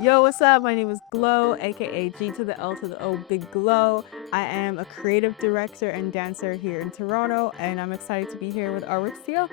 Yo, what's up? My name is Glo, aka G to the L to the O, Big Glo. I am a creative director and dancer here in Toronto, and I'm excited to be here with ArtWorksTO.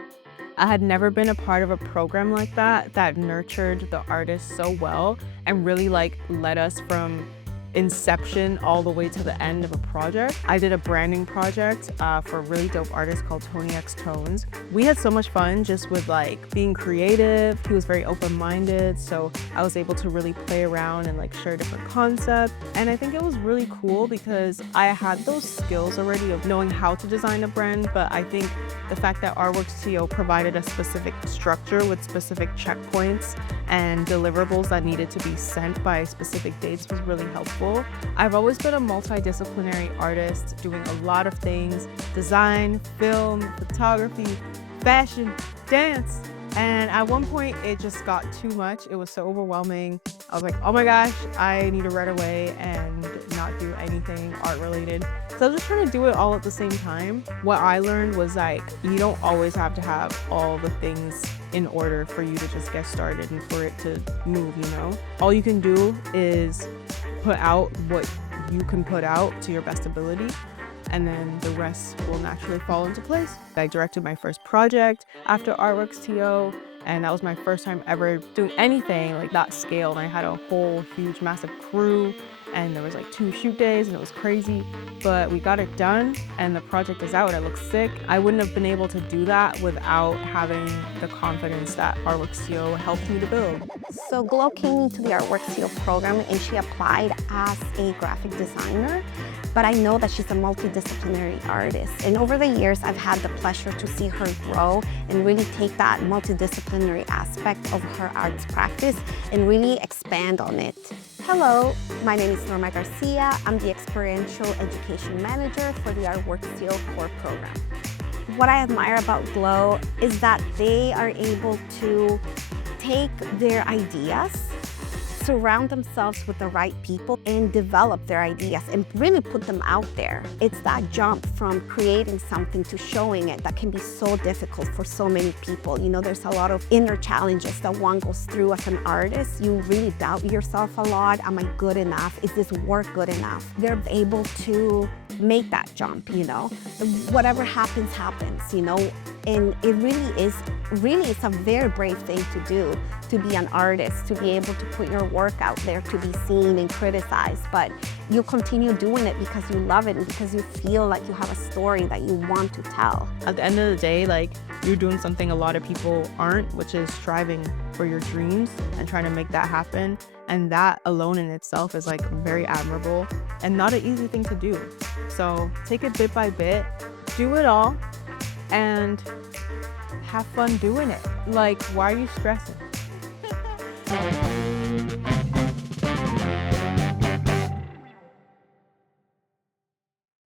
I had never been a part of a program like that nurtured the artists so well and really led us from inception all the way to the end of a project. I did a branding project for a really dope artist called Tony X Tones. We had so much fun just with being creative. He was very open-minded, so I was able to really play around and share different concepts. And I think it was really cool because I had those skills already of knowing how to design a brand, but I think the fact that ArtWorksTO provided a specific structure with specific checkpoints and deliverables that needed to be sent by specific dates was really helpful. I've always been a multidisciplinary artist doing a lot of things: design, film, photography, fashion, dance. And at one point it just got too much. It was so overwhelming. I was like, oh my gosh, I need to run away and not do anything art related. So I was just trying to do it all at the same time. What I learned was you don't always have to have all the things in order for you to just get started and for it to move, you know? All you can do is put out what you can put out to your best ability, and then the rest will naturally fall into place. I directed my first project after ArtWorksTO, and that was my first time ever doing anything like that scale. And I had a whole huge massive crew, and there was 2 shoot days, and it was crazy, but we got it done and the project is out. It looks sick. I wouldn't have been able to do that without having the confidence that ArtWorksTO helped me to build. So Glo came into the ArtWorksTO program and she applied as a graphic designer, but I know that she's a multidisciplinary artist. And over the years, I've had the pleasure to see her grow and really take that multidisciplinary aspect of her arts practice and really expand on it. Hello, my name is Norma Garcia. I'm the Experiential Education Manager for the ArtWorksTO Core Program. What I admire about Glo is that they are able to take their ideas, surround themselves with the right people, and develop their ideas and really put them out there. It's that jump from creating something to showing it that can be so difficult for so many people. You know, there's a lot of inner challenges that one goes through as an artist. You really doubt yourself a lot. Am I good enough? Is this work good enough? They're able to make that jump, you know. Whatever happens, happens, you know. And it it's a very brave thing to do, to be an artist, to be able to put your work out there, to be seen and criticized. But you continue doing it because you love it and because you feel like you have a story that you want to tell. At the end of the day, you're doing something a lot of people aren't, which is striving for your dreams and trying to make that happen. And that alone in itself is very admirable and not an easy thing to do. So take it bit by bit, do it all, and have fun doing it. Why are you stressing?